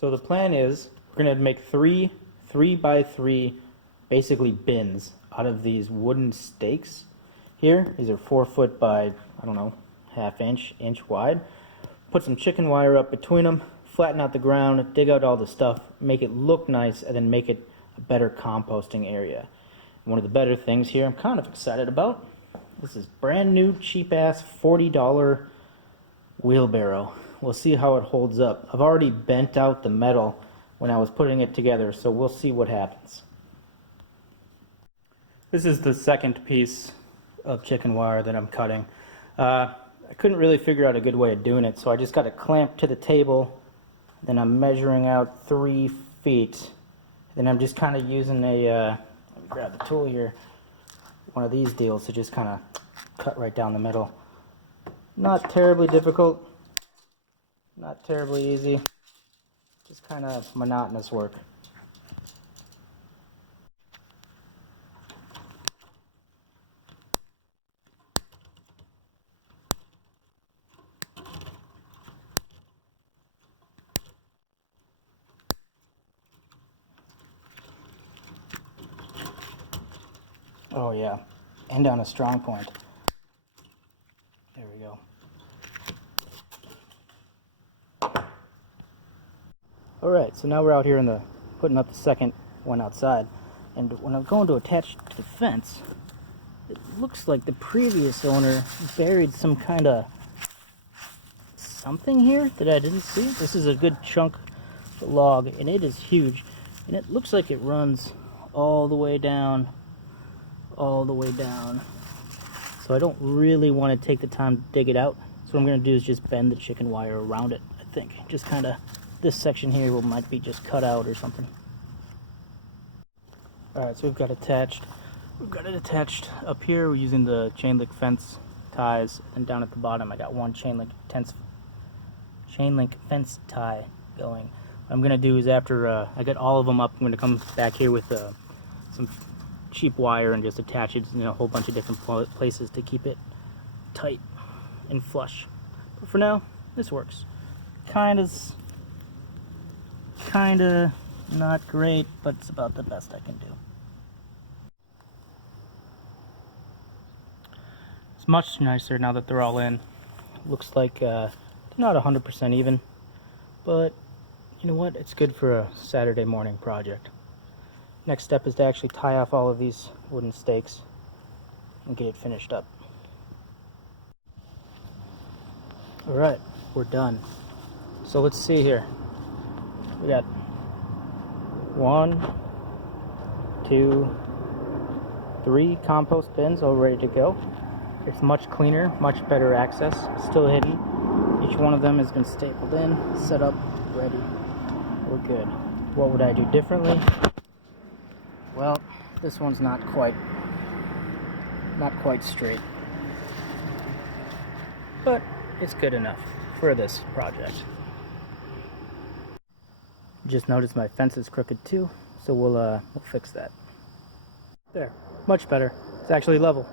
So the plan is we're going to make three 3x3 basically bins out of these wooden stakes here. These are 4 foot by, I don't know, ½ inch wide. Put some chicken wire up between them, flatten out the ground, dig out all the stuff, make it look nice, and then make it a better composting area. One of the better things here I'm kind of excited about, this is brand new cheap ass $40 wheelbarrow. We'll see how it holds up. I've already bent out the metal when I was putting it together, so we'll see what happens. This is the second piece of chicken wire that I'm cutting. I couldn't really figure out a good way of doing it, so I just got it clamped to the table. Then I'm measuring out 3 feet. Then I'm just kind of using a, let me grab the tool here, one of these deals to just kind of cut right down the middle. Not terribly difficult, not terribly easy, just kind of monotonous work. Oh yeah, end on a strong point. There we go. Alright, so now we're out here in the, putting up the second one outside. And when I'm going to attach to the fence, it looks like the previous owner buried some kind of something here that I didn't see. This is a good chunk of log, and it is huge. And it looks like it runs all the way down. So I don't really want to take the time to dig it out. So what I'm going to do is just bend the chicken wire around it, I think. Just kind of, this section here might be just cut out or something. Alright, so we've got it attached up here. We're using the chain link fence ties, and down at the bottom I got one chain link fence tie going. What I'm going to do is after I get all of them up, I'm going to come back here with some cheap wire and just attach it in a whole bunch of different places to keep it tight and flush. But for now, this works. Kinda not great, but it's about the best I can do. It's much nicer now that they're all in. Looks like they're not 100% even, but you know what? It's good for a Saturday morning project. Next step is to actually tie off all of these wooden stakes and get it finished up. Alright, we're done. So let's see here. We got 1, 2, 3 compost bins all ready to go. It's much cleaner, much better access, still hidden. Each one of them has been stapled in, set up, ready. We're good. What would I do differently? Well, this one's not quite straight, but it's good enough for this project. Just noticed my fence is crooked too, so we'll fix that. There, much better. It's actually level.